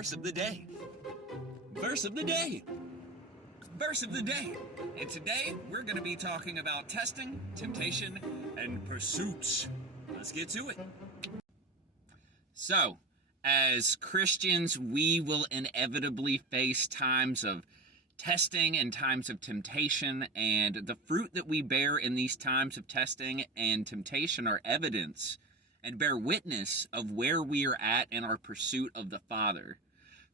verse of the day. Verse of the day. Verse of the day. And today we're going to be talking about testing, temptation, and pursuits. Let's get to it. So, as Christians, we will inevitably face times of testing and times of temptation, and the fruit that we bear in these times of testing and temptation are evidence and bear witness of where we are at in our pursuit of the Father.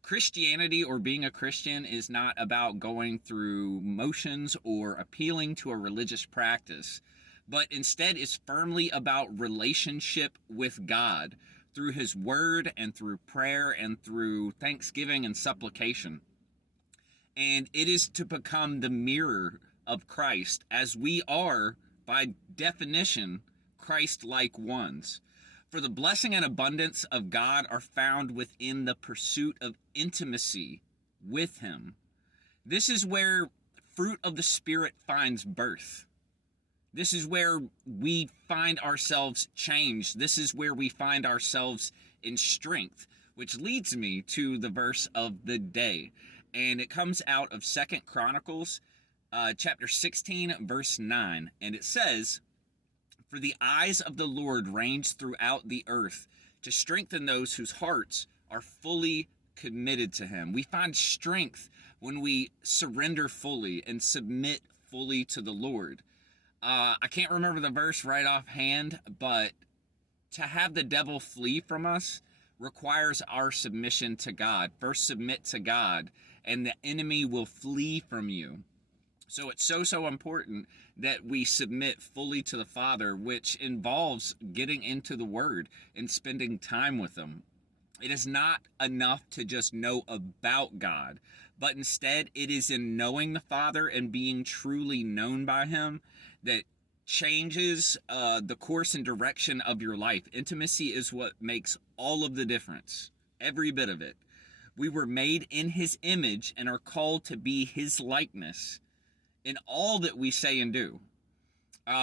Christianity, or being a Christian, is not about going through motions or appealing to a religious practice, but instead is firmly about relationship with God through His Word and through prayer and through thanksgiving and supplication. And it is to become the mirror of Christ, as we are, by definition, Christ-like ones. For the blessing and abundance of God are found within the pursuit of intimacy with Him. This is where fruit of the Spirit finds birth. This is where we find ourselves changed. This is where we find ourselves in strength, which leads me to the verse of the day. And it comes out of 2 Chronicles, chapter 16, verse 9. And it says, "For the eyes of the Lord range throughout the earth to strengthen those whose hearts are fully committed to Him." We find strength when we surrender fully and submit fully to the Lord. I can't remember the verse right offhand, but to have the devil flee from us requires our submission to God. First submit to God, and the enemy will flee from you. So it's so important that we submit fully to the Father, which involves getting into the Word and spending time with Him. It is not enough to just know about God, but instead it is in knowing the Father and being truly known by Him that changes the course and direction of your life. Intimacy is what makes all of the difference, every bit of it. We were made in His image and are called to be His likeness in all that we say and do.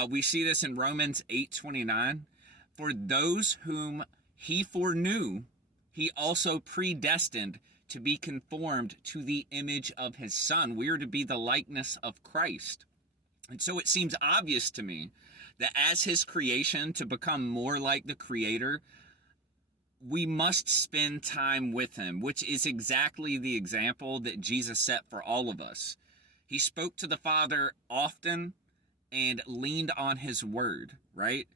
We see this in Romans 8:29. "For those whom He foreknew, He also predestined to be conformed to the image of His Son." We are to be the likeness of Christ. And so it seems obvious to me that as His creation, to become more like the Creator, we must spend time with Him, which is exactly the example that Jesus set for all of us. He spoke to the Father often and leaned on His Word, right?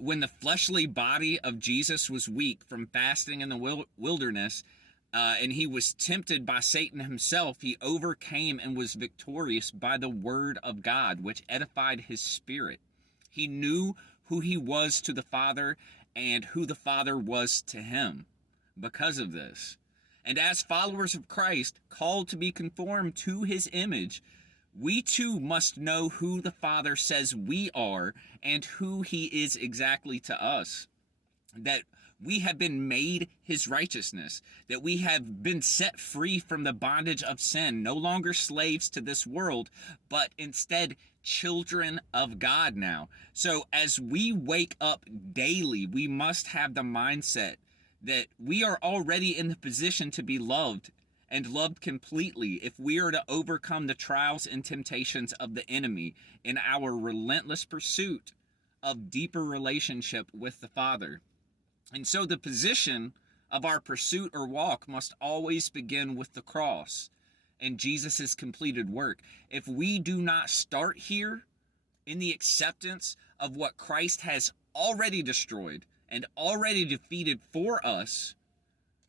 When the fleshly body of Jesus was weak from fasting in the wilderness, and He was tempted by Satan himself, He overcame and was victorious by the Word of God, which edified His spirit. He knew who He was to the Father and who the Father was to Him because of this. And as followers of Christ, called to be conformed to His image, we too must know who the Father says we are and who He is exactly to us. That we have been made His righteousness, that we have been set free from the bondage of sin, no longer slaves to this world, but instead children of God now. So as we wake up daily, we must have the mindset that we are already in the position to be loved and loved completely if we are to overcome the trials and temptations of the enemy in our relentless pursuit of deeper relationship with the Father. And so the position of our pursuit or walk must always begin with the cross and Jesus' completed work. If we do not start here in the acceptance of what Christ has already destroyed and already defeated for us,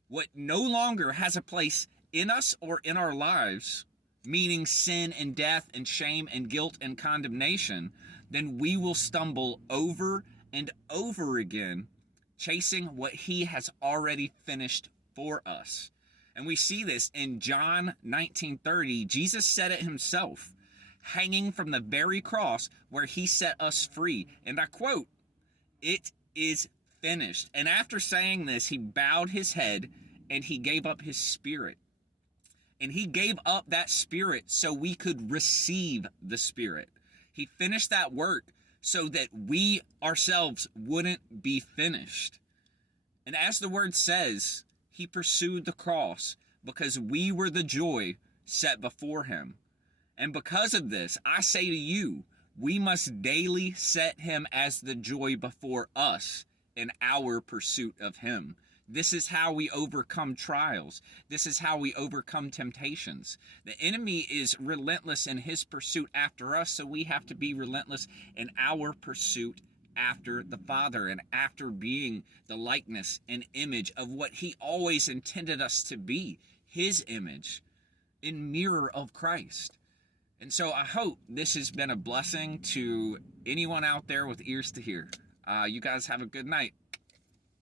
what no longer has a place in us or in our lives, meaning sin and death and shame and guilt and condemnation, then we will stumble over and over again chasing what He has already finished for us. And we see this in John 19:30. Jesus said it Himself, hanging from the very cross where He set us free. And I quote, "It is finished." And after saying this, He bowed His head and He gave up His spirit. And He gave up that spirit so we could receive the Spirit. He finished that work so that we ourselves wouldn't be finished. And as the word says, He pursued the cross because we were the joy set before him. And because of this, I say to you, we must daily set him as the joy before us in our pursuit of him. This is how we overcome trials. This is how we overcome temptations. The enemy is relentless in his pursuit after us, so we have to be relentless in our pursuit after the Father and after being the likeness and image of what he always intended us to be, his image, in mirror of Christ. And so I hope this has been a blessing to anyone out there with ears to hear. You guys have a good night.